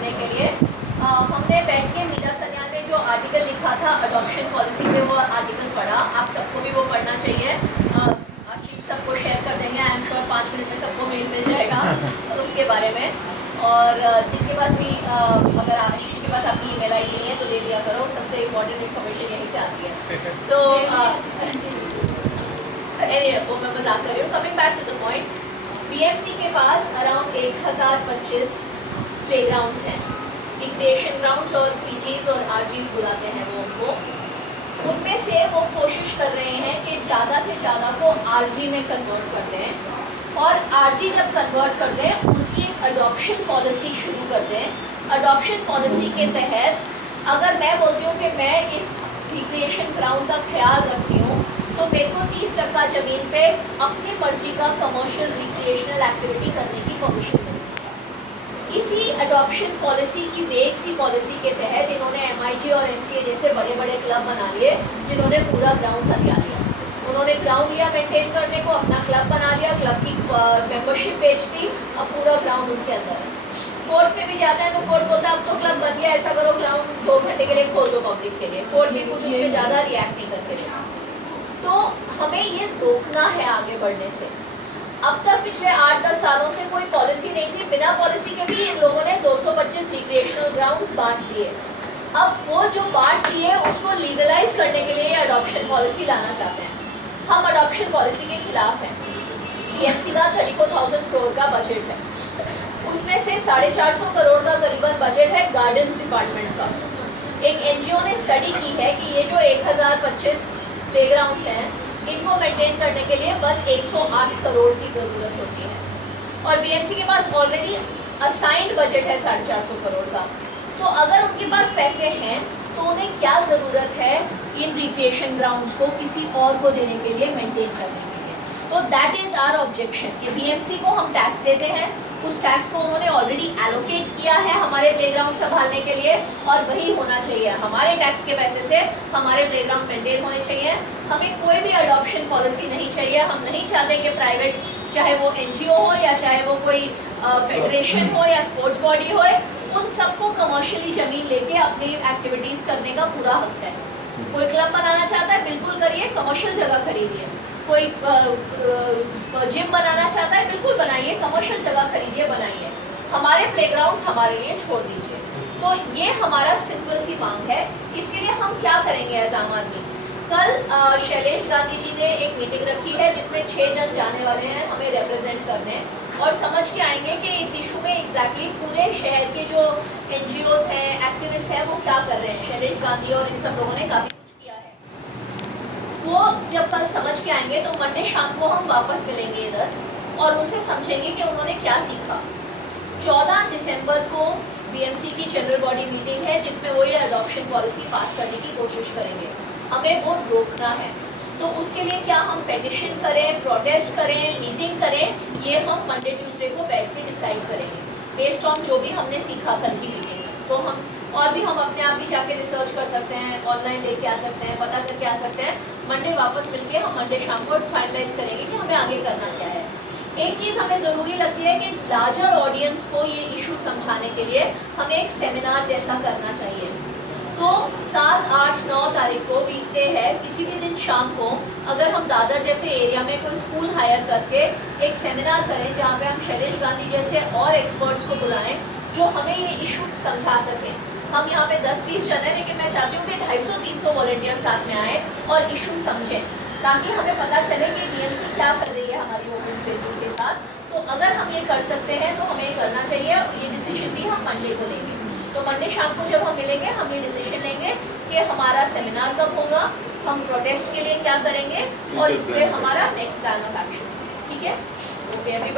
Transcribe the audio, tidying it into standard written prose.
करने के लिए हमने बैठ के मीरा सन्याल ने जो आर्टिकल लिखा था अडॉप्शन पॉलिसी पे, वो आर्टिकल पढ़ा। आप सबको भी वो पढ़ना चाहिए। आशीष सबको शेयर कर देंगे, आई एम श्योर 5 मिनट में सबको मेल मिल जाएगा उसके बारे में। और जिनके पास भी अगर आशीष के पास आपकी ईमेल आईडी नहीं है तो दे दिया करो, सबसे इम्पोर्टेंट इन्फॉर्मेशन यहीं से आती है। तो वो मैं मजाक कर रही हूँ। Coming back to the point, BMC के पास अराउंड 1025 प्लेग्राउंड्स हैं, रिक्रिएशन ग्राउंड्स और पीजीज और आरजीज बुलाते हैं वो उनको। उनमें से वो कोशिश कर रहे हैं कि ज़्यादा से ज़्यादा को आरजी में कन्वर्ट कर दें, और आरजी जब कन्वर्ट कर दें उनकी एक अडॉप्शन पॉलिसी शुरू कर दें। अडॉप्शन पॉलिसी के तहत अगर मैं बोलती हूँ कि मैं इस रिक्रिएशन ग्राउंड का ख्याल रखती हूँ तो मेरे को 30% ज़मीन पे अपनी मर्जी का कमर्शियल रिक्रिएशनल एक्टिविटी करने की परमिशन मिली। इसी अडॉप्शन पॉलिसी की वेग सी पॉलिसी के तहत इन्होंने एमआईजी और एमसीए जैसे बड़े बड़े क्लब बना लिए, जिन्होंने पूरा ग्राउंड हथिया लिया। उन्होंने ग्राउंड लिया मेंटेन करने को, अपना क्लब बना लिया, क्लब की मेंबरशिप बेच दी, अब पूरा ग्राउंड उनके अंदर है। कोर्ट पे भी जाते हैं तो कोर्ट बोलता है अब तो क्लब बन गया, ऐसा करो ग्राउंड 2 घंटे के लिए खोल दो पब्लिक के लिए। कोर्ट भी कुछ उसमें ज़्यादा रिएक्ट नहीं करते। तो हमें ये रोकना है आगे बढ़ने से। अब तक पिछले 8-10 सालों से कोई पॉलिसी नहीं थी, बिना पॉलिसी के भी इन लोगों ने 225 रिक्रिएशनल ग्राउंड्स बांट दिए। अब वो जो बांट दिए उसको लीगलाइज करने के लिए अडॉप्शन पॉलिसी लाना चाहते हैं। हम अडॉप्शन पॉलिसी के खिलाफ हैं। बीएमसी का 34,000 करोड़ का बजट है, उसमें से 450 करोड़ का करीबन बजट है गार्डन्स डिपार्टमेंट का। एक एनजीओ ने स्टडी की है कि ये जो 1025 प्लेग्राउंड्स हैं, इनको मेंटेन करने के लिए बस 108 करोड़ की ज़रूरत होती है, और बीएमसी के पास ऑलरेडी असाइंड बजट है 450 करोड़ का। तो अगर उनके पास पैसे हैं तो उन्हें क्या ज़रूरत है इन रिक्रिएशन ग्राउंड्स को किसी और को देने के लिए, मेंटेन करने के लिए। तो दैट इज़ आवर ऑब्जेक्शन कि बीएमसी को हम टैक्स देते हैं, उस टैक्स को उन्होंने ऑलरेडी एलोकेट किया है हमारे प्लेग्राउंड संभालने के लिए, और वही होना चाहिए। हमारे टैक्स के पैसे से हमारे प्लेग्राउंड मेंटेन होने चाहिए। हमें कोई भी अडॉप्शन पॉलिसी नहीं चाहिए। हम नहीं चाहते कि प्राइवेट, चाहे वो एनजीओ हो या चाहे वो कोई फेडरेशन हो या स्पोर्ट्स बॉडी हो, उन सबको कमर्शियली ज़मीन लेके अपनी एक्टिविटीज़ करने का पूरा हक है। कोई क्लब बनाना चाहता है बिल्कुल करिए, कमर्शियल जगह खरीदिए। कोई जिम बनाना चाहता है बिल्कुल बनाइए, कमर्शियल जगह खरीदिए, बनाइए। हमारे प्लेग्राउंड्स हमारे लिए छोड़ दीजिए। तो ये हमारा सिंपल सी मांग है। इसके लिए हम क्या करेंगे एज आम आदमी? कल शैलेश गांधी जी ने एक मीटिंग रखी है जिसमें 6 जन जाने वाले हैं हमें रिप्रेजेंट करने, और समझ के आएंगे कि इस इशू में एग्जैक्टली पूरे शहर के जो एनजीओज हैं, एक्टिविस्ट हैं, वो क्या कर रहे हैं। शैलेश गांधी और इन सब लोगों ने काफ़ी कुछ किया है। वो जब कल समझ के आएंगे तो मंडे शाम को हम वापस मिलेंगे इधर और उनसे समझेंगे कि उन्होंने क्या सीखा। 14 दिसंबर को बीएमसी की जनरल बॉडी मीटिंग है जिसमें वो ये अडॉप्शन पॉलिसी पास करने की कोशिश करेंगे। हमें वो रोकना है। तो उसके लिए क्या हम पेटिशन करें, प्रोटेस्ट करें, मीटिंग करें, ये हम मंडे ट्यूसडे को बैठ के डिसाइड करेंगे बेस्ड ऑन जो भी हमने सीखा कल की मीटिंग में। तो हम और भी हम अपने आप भी जाके रिसर्च कर सकते हैं, ऑनलाइन लेके आ सकते हैं, पता करके आ सकते हैं। मंडे वापस मिलके हम मंडे शाम को फाइनलाइज करेंगे कि हमें आगे करना क्या है। एक चीज़ हमें ज़रूरी लगती है कि लार्जर ऑडियंस को ये इशू समझाने के लिए हमें एक सेमिनार जैसा करना चाहिए। तो 7, 8, 9 तारीख को वीकडे है, किसी भी दिन शाम को अगर हम दादर जैसे एरिया में कोई स्कूल हायर करके एक सेमिनार करें जहाँ पे हम शैलेश गांधी जैसे और एक्सपर्ट्स को बुलाएं जो हमें ये इशू समझा सकें। हम यहाँ पे 10-20 जन हैं, लेकिन मैं चाहती हूँ कि 250-300 वॉलंटियर साथ में आए और इशू समझें, ताकि हमें पता चले कि बीएमसी क्या कर रही है हमारी ओपन स्पेसेस के साथ। तो अगर हम ये कर सकते हैं तो हमें करना चाहिए, और ये डिसीजन भी हम मंडे को लेंगे। तो मंडे शाम को जब हम मिलेंगे हम ये डिसीजन लेंगे कि हमारा सेमिनार कब होगा, हम प्रोटेस्ट के लिए क्या करेंगे, और इस पर हमारा नेक्स्ट प्लान ऑफ एक्शन। ठीक है, ओके एवरीबॉडी।